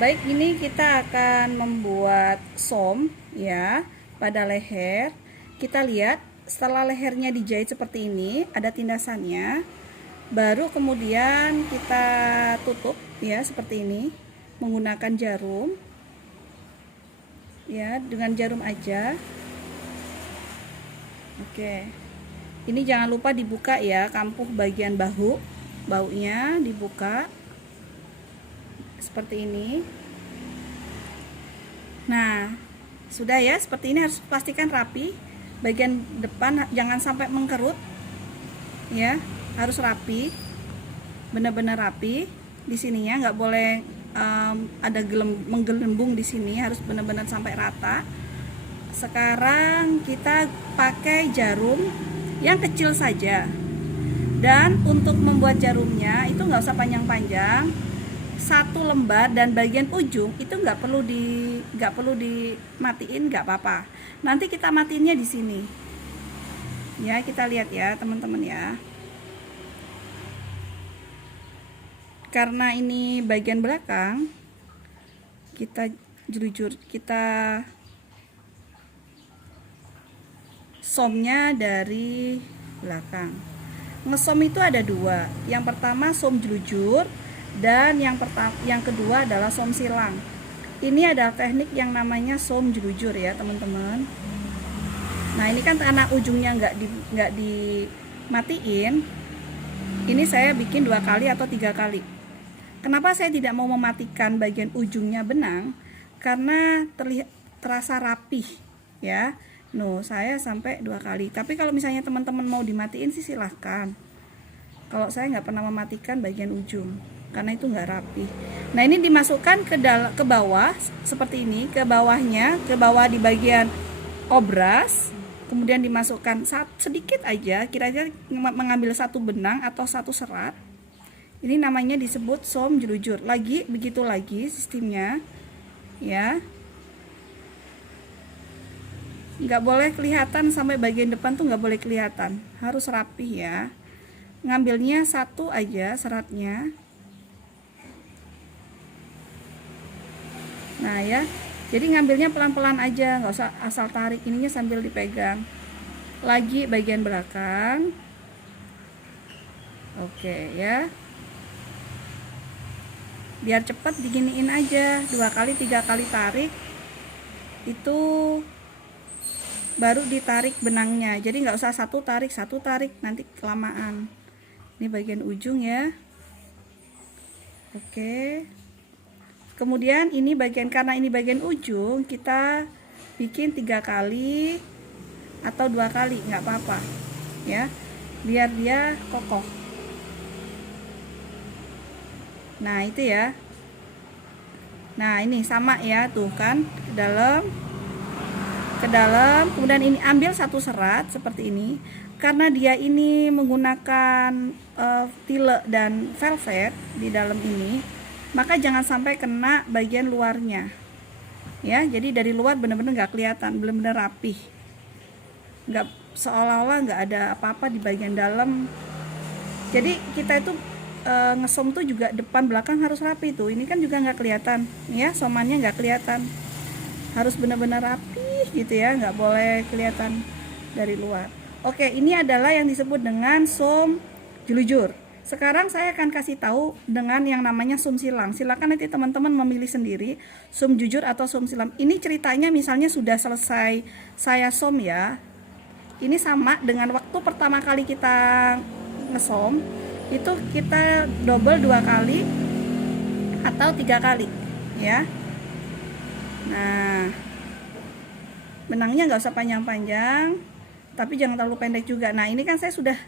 Baik, ini kita akan membuat som ya pada leher. Kita lihat setelah lehernya dijahit seperti ini, ada tindasannya. Baru kemudian kita tutup ya seperti ini menggunakan jarum. Ya, dengan jarum aja. Oke. Ini jangan lupa dibuka ya, kampuh bagian baunya dibuka. Seperti ini. Nah, sudah ya, seperti ini. Harus pastikan rapi. Bagian depan jangan sampai mengkerut. Ya, harus rapi. Benar-benar rapi. Di sininya nggak boleh ada menggelembung di sini, harus benar-benar sampai rata. Sekarang kita pakai jarum yang kecil saja. Dan untuk membuat jarumnya itu nggak usah panjang-panjang. Satu lembar, dan bagian ujung itu nggak perlu dimatiin, nggak apa-apa. Nanti kita matiinnya di sini. Ya, kita lihat ya teman-teman ya. Karena ini bagian belakang, kita somnya dari belakang. Ngesom itu ada dua. Yang pertama som jelujur, dan yang kedua adalah som silang. Ini adalah teknik yang namanya som jelujur ya teman-teman. Nah, ini kan karena ujungnya nggak dimatiin, ini saya bikin 2 kali atau 3 kali. Kenapa saya tidak mau mematikan bagian ujungnya benang? Karena terasa rapih ya. Saya sampai 2 kali. Tapi kalau misalnya teman-teman mau dimatiin sih silahkan. Kalau saya nggak pernah mematikan bagian ujung karena itu nggak rapi. Nah, ini dimasukkan ke bawah seperti ini, ke bawah di bagian obras. Kemudian dimasukkan sedikit aja, kira-kira mengambil 1 benang atau 1 serat. Ini namanya disebut som jelujur. Begitu lagi sistemnya ya. Nggak boleh kelihatan sampai bagian depan tuh, nggak boleh kelihatan, harus rapi ya. Ngambilnya 1 aja seratnya. Nah ya, jadi ngambilnya pelan-pelan aja, nggak usah asal tarik, ininya sambil dipegang. Lagi bagian belakang. Oke ya. Biar cepat diginiin aja, 2 kali 3 kali tarik. Itu baru ditarik benangnya. Jadi nggak usah satu tarik, nanti kelamaan. Ini bagian ujung ya. Oke. Kemudian ini karena ini bagian ujung, kita bikin 3 kali atau 2 kali, nggak apa-apa ya, biar dia kokoh. Nah itu ya. Nah ini sama ya, tuh kan, ke dalam, kemudian ini ambil 1 serat seperti ini. Karena dia ini menggunakan tile dan velvet di dalam ini, maka jangan sampai kena bagian luarnya ya. Jadi dari luar benar-benar nggak kelihatan, benar-benar rapih, nggak seolah-olah nggak ada apa-apa di bagian dalam. Jadi kita itu ngesom tuh juga depan belakang harus rapi tuh. Ini kan juga nggak kelihatan ya, somannya nggak kelihatan, harus benar-benar rapi gitu ya, nggak boleh kelihatan dari luar. Oke, ini adalah yang disebut dengan som jelujur. Sekarang saya akan kasih tahu dengan yang namanya som silang. Silakan nanti teman-teman memilih sendiri som jujur atau som silang. Ini ceritanya misalnya sudah selesai saya som ya. Ini sama dengan waktu pertama kali kita ngesom, itu kita double 2 kali atau 3 kali ya. Nah, benangnya nggak usah panjang-panjang, tapi jangan terlalu pendek juga. Nah, ini kan saya sudah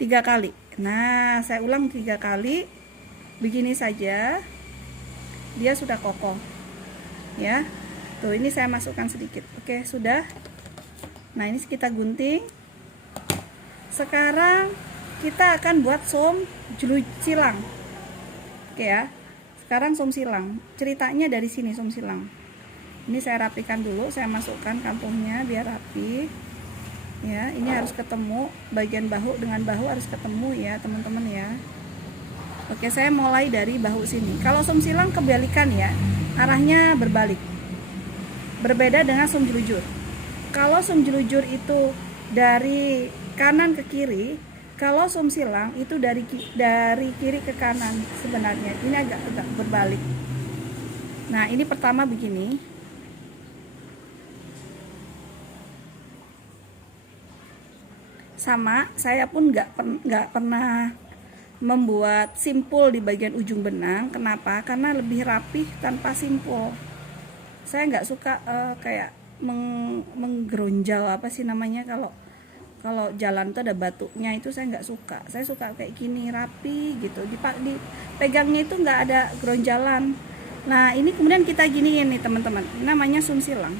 3 kali. Nah, saya ulang 3 kali. Begini saja, dia sudah kokoh ya. Tuh, ini saya masukkan sedikit. Oke, sudah. Nah, ini kita gunting. Sekarang kita akan buat som silang. Oke ya. Sekarang som silang. Ceritanya dari sini som silang. Ini saya rapikan dulu, saya masukkan kampuhnya biar rapi. Ya, ini harus ketemu, bagian bahu dengan bahu harus ketemu ya, teman-teman ya. Oke, saya mulai dari bahu sini. Kalau som silang kebalikan ya. arahnya berbalik. Berbeda dengan som jelujur. Kalau som jelujur itu dari kanan ke kiri, kalau som silang itu dari kiri ke kanan sebenarnya. Ini agak berbalik. Nah, ini pertama begini. Sama, saya pun nggak pernah membuat simpul di bagian ujung benang. Kenapa? Karena lebih rapih tanpa simpul. Saya nggak suka kayak menggeronjal apa sih namanya, kalau jalan tuh ada batuknya, itu saya nggak suka. Saya suka kayak gini, rapi gitu, dipegangnya itu nggak ada geronjalan. Nah, ini kemudian kita giniin nih teman-teman, ini namanya som silang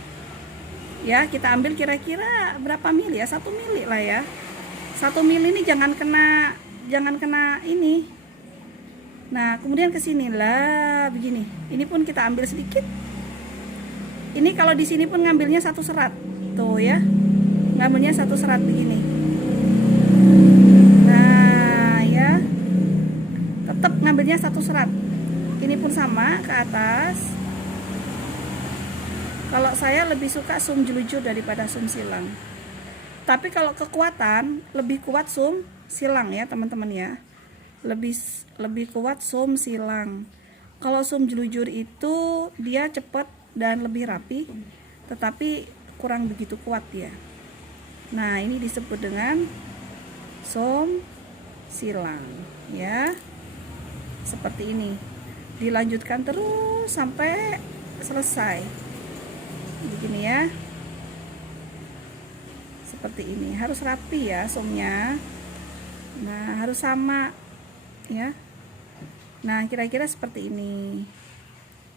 ya. Kita ambil kira-kira berapa mili ya, 1 mili lah ya. 1 mili ini jangan kena ini. Nah, kemudian kesinilah begini. Ini pun kita ambil sedikit. Ini kalau di sini pun ngambilnya 1 serat. Tuh ya. Ngambilnya 1 serat begini. Nah, ya. Tetap ngambilnya 1 serat. Ini pun sama ke atas. Kalau saya lebih suka som jelujur daripada som silang. Tapi kalau kekuatan lebih kuat som silang ya teman-teman ya. Lebih kuat som silang. Kalau som jelujur itu dia cepat dan lebih rapi, tetapi kurang begitu kuat ya. Nah, ini disebut dengan som silang ya. Seperti ini. Dilanjutkan terus sampai selesai. Begini ya. Seperti ini, harus rapi ya somnya. Nah, harus sama ya. Nah, kira-kira seperti ini.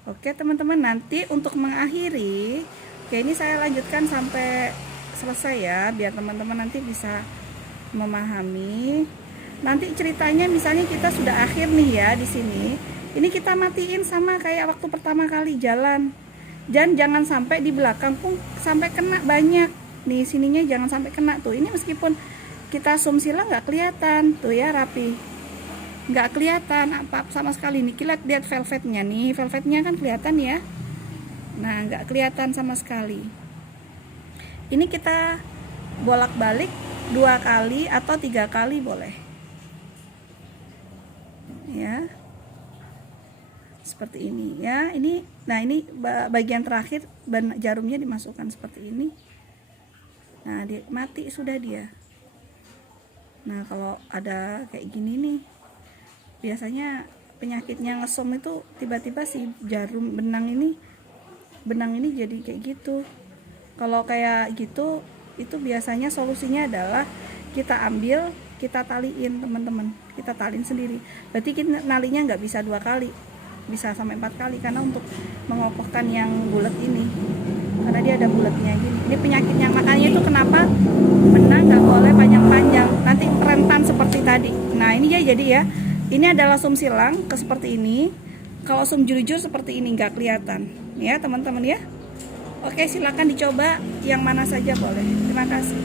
Oke teman-teman, nanti untuk mengakhiri, oke, ini saya lanjutkan sampai selesai ya, biar teman-teman nanti bisa memahami. Nanti ceritanya misalnya kita sudah akhir nih ya di sini. Ini kita matiin sama kayak waktu pertama kali jalan. Dan jangan sampai di belakang pun sampai kena banyak. Nih sininya jangan sampai kena tuh. Ini meskipun kita som silang nggak kelihatan tuh ya, rapi, nggak kelihatan apa sama sekali. Nih lihat velvetnya nih, velvetnya kan kelihatan ya. Nah, nggak kelihatan sama sekali. Ini kita bolak-balik 2 kali atau 3 kali boleh ya, seperti ini ya. Ini, nah ini bagian terakhir jarumnya dimasukkan seperti ini. Nah, dia mati sudah dia. Nah, kalau ada kayak gini nih, biasanya penyakitnya ngesom itu tiba-tiba si jarum benang ini jadi kayak gitu. Kalau kayak gitu, itu biasanya solusinya adalah kita ambil, kita taliin teman-teman, kita taliin sendiri. Berarti kita nalinya nggak bisa 2 kali, bisa sampai 4 kali, karena untuk mengokohkan yang bulat ini, karena dia ada bulatnya gini. Ini penyakitnya, makanya itu kenapa benang nggak boleh panjang-panjang, nanti rentan seperti tadi. Nah, ini ya, jadi ya, ini adalah som silang seperti ini. Kalau som jelujur seperti ini nggak kelihatan ya teman-teman ya. Oke, silakan dicoba yang mana saja boleh. Terima kasih.